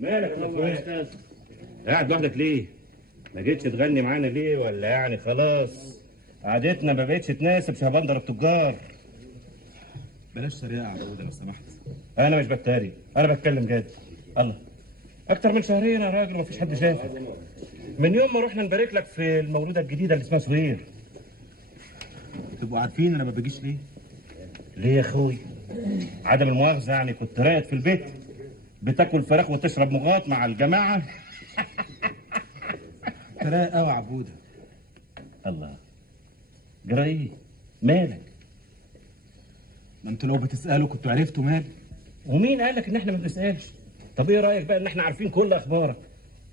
مالك يا اخويا؟ قاعد لوحدك ليه؟ ما جيتش تغني معانا ليه ولا يعني خلاص قعدتنا ما بقتش تناسب شهبندر التجار؟ بلاش سريعة يا عبودة لو سمحت. انا مش بتريق، انا بتكلم جد. الله، اكتر من شهرين يا راجل ومفيش حد شافك من يوم ما رحنا نبارك لك في المولوده الجديده اللي اسمها سهير. تبقوا عارفين انا ما باجيش ليه؟ ليه يا اخوي؟ عدم المؤاخذه يعني كنت راقد في البيت بتاكل فراخ وتشرب مغات مع الجماعه؟ تراقق قوي يا عبودة. الله، جرى ايه؟ مالك؟ ما انتوا لو بتسألوا كنتوا عرفتوا مالي. ومين قالك ان احنا ما بنسالش؟ طب ايه رايك بقى ان احنا عارفين كل اخبارك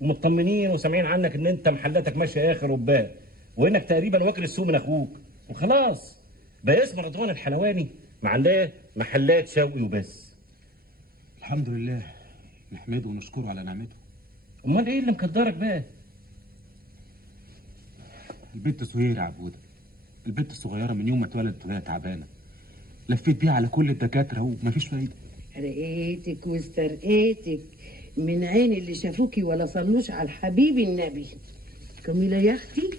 ومطمنين وسامعين عنك ان انت محلاتك ماشيه اخر وباء وانك تقريبا واكل السوق من اخوك وخلاص بقى اسم رضوان الحلواني معلاه محلات شوقي وبس. الحمد لله، نحمده ونشكره على نعمته. امال ايه اللي مقدرك بقى؟ البنت سهير يا عبودة، البنت الصغيرة من يوم ما اتولدت وهي تعبانة، لفيت بيها على كل الدكاترة ومفيش فايدة. رقيتك واسترقيتك من عين اللي شافوكي ولا صلوش على الحبيب النبي. جميلة يا اختي.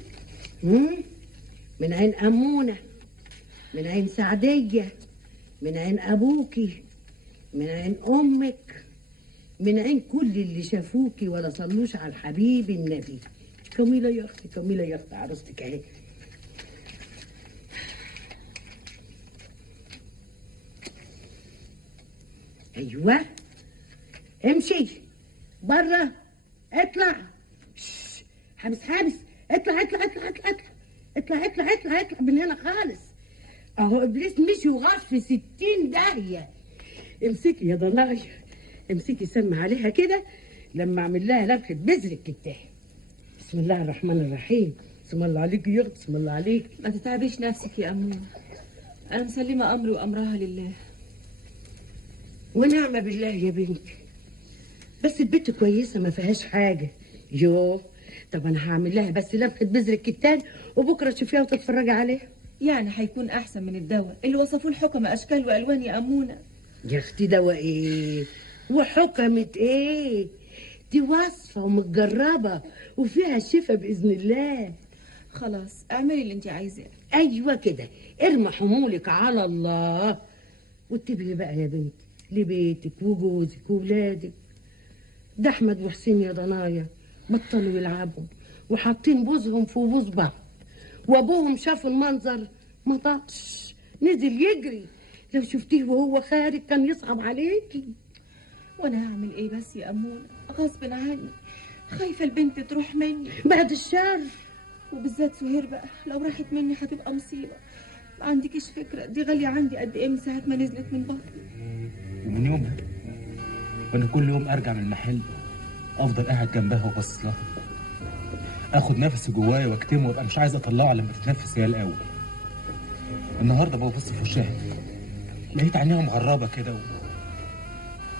من عين أمونة، من عين سعدية، من عين أبوكي، من عين أمك، من عين كل اللي شافوكي ولا صلوش على الحبيب النبي. جميلة يا اختي، جميلة يا اختي، عروستك اهي. ايوه، امشي بره، اطلع. حابس حابس، اطلع اطلع اطلع اطلع اطلع اطلع اطلع اطلع من هنا خالص. اهو ابليس مشي وغاص في 60 داهيه. امسكي يا ضنايا، امسكي سمي عليها كده لما اعمل لها لفخه بذر الكتاب. بسم الله الرحمن الرحيم. بسم الله عليك يا اختي، بسم الله عليك. ما تتعبيش نفسك يا أمونة، أنا مسلمة أمري وأمرها لله. ونعمة بالله يا بنتي، بس البنت كويسة ما فيهاش حاجة. يوه، طب أنا هعمل لها بس لفخة بذر الكتان وبكرة تشوفيها وتتفرجي عليها. يعني هيكون أحسن من الدواء اللي وصفوه الحكمة أشكال وألوان يا أمونة. يا أختي دواء إيه وحكمة إيه؟ دي وصفة ومتجربة وفيها الشفاء بإذن الله. خلاص اعملي اللي انت عايزاه. أيوة كده، ارمي حمولك على الله واتبهي بقى يا بنتي لبيتك وجوزك وولادك. ده احمد وحسين يا ضنايا بطلوا يلعبوا وحاطين بوزهم في بوز بعض، وابوهم شاف المنظر ما طقش نزل يجري. لو شفتيه وهو خارج كان يصعب عليكي. وانا هعمل ايه بس يا امونه؟ غصب عني، خايفه البنت تروح مني. بعد الشر، وبالذات سهير بقى لو راحت مني هتبقى مصيبه. ما عندكيش فكره دي غاليه عندي قد ايه من ساعه ما نزلت من بطني. ومن يومها وانا كل يوم ارجع من المحل افضل قاعد جنبها وبص لها، اخد نفسي جوايا واكتمه وابقى مش عايز اطلعه لما تتنفس هي الاول. النهارده ببص في وشها لقيت عينيها مغربه كده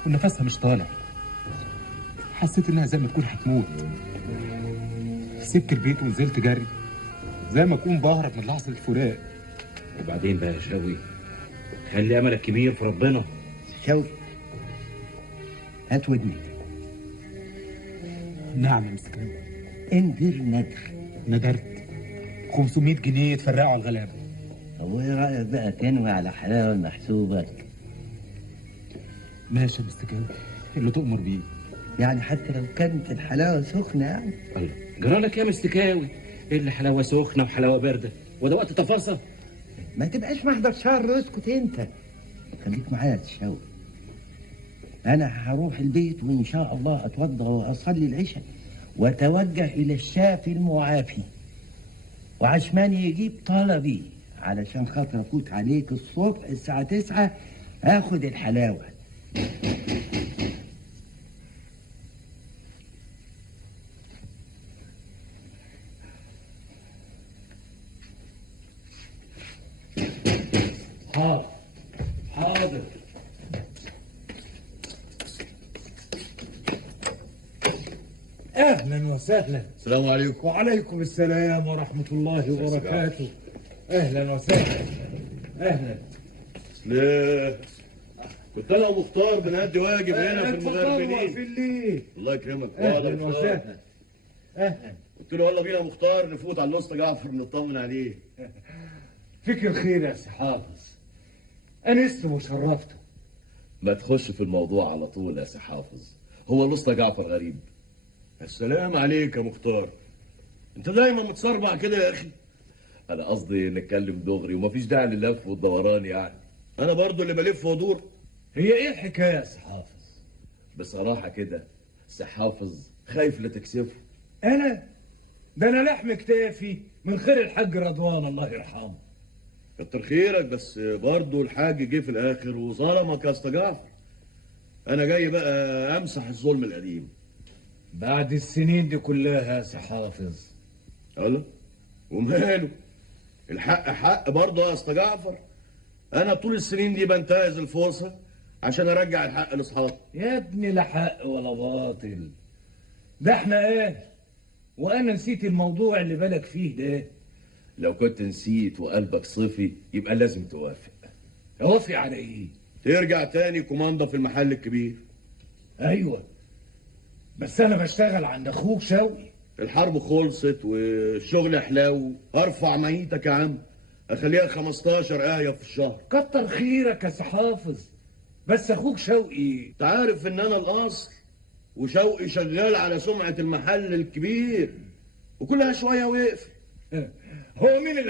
ونفسها مش طالع. حسيت انها زي ما تكون هتموت. سبت البيت ونزلت جري زي ما اكون بهرب من لحظه الفراق. وبعدين بقى يا شوقي خلي املك كبير في ربنا. شوقي هات ودنك. نعم يا مسكين. انذر ندر. ندرت 500 جنيه يتفرقوا على الغلابه. هو ايه رايك بقى تنوي على حلاوه محسوبك؟ ماشي يا مستكاوي اللي تؤمر بيه. يعني حتى لو كانت الحلاوه سخنه يعني. الله، جرى لك يا مستكاوي؟ ايه اللي حلاوه سخنه وحلاوه بارده؟ وده وقت تفاصيل؟ ما تبقاش محضر شر، اسكت انت. خليك معايا يا شوقي. انا هروح البيت وان شاء الله اتوضا واصلي العشاء واتوجه الى الشافي المعافي، وعشمان يجيب طلبي علشان خاطر افوت عليك الصبح الساعه 9 اخد الحلاوه. حاضر حاضر. اهلا وسهلا. السلام عليكم. وعليكم السلام ورحمه الله وبركاته. اهلا وسهلا. اهلا. لا كنت انا ومختار بنأدي واجب هنا في اتفضلوا المغربلين. واقفين ليه؟ الله يكرمك. اهلا مختار. وسهلا. اهلا. قلت له يلا بينا مختار نفوت على الاسطى جعفر نطمن عليه. فيك الخير يا سي حافظ. انست وشرفته. ما تخش في الموضوع على طول يا سي حافظ. هو الاسطى جعفر غريب. السلام عليك يا مختار. انت دايما متصربع كده يا اخي. انا قصدي نتكلم دغري ومفيش داعي لللف والدوران يعني. انا برضو اللي بلف وادور. هي ايه الحكايه يا سي حافظ؟ بصراحه كده سي حافظ خايف لا تكسفه. انا؟ ده انا لحم كتافي من خير الحاج رضوان الله يرحمه. كتر خيرك، بس برضو الحاج جه في الاخر وظلمك يا اسطى جعفر. انا جاي بقى امسح الظلم القديم. بعد السنين دي كلها يا سي حافظ. الله، وماله؟ الحق حق برضه يا اسطى جعفر. انا طول السنين دي بنتهز الفرصه عشان ارجع الحق لاصحابي. يا ابني لا حق ولا باطل. ده احنا ايه؟ وانا نسيت الموضوع اللي بالك فيه ده. لو كنت نسيت وقلبك صفي يبقى لازم توافق. اوافق على ايه؟ ترجع تاني كوماندا في المحل الكبير. ايوه، بس انا بشتغل عند اخوك شوقي. الحرب خلصت والشغل حلاو. ارفع ميتك يا عم، اخليها 15 آية في الشهر. كتر خيرك يا سي حافظ، بس اخوك شوقي. انت عارف ان انا الاصل، وشوقي شغال على سمعة المحل الكبير، وكلها شوية ويقفل. هو مين اللي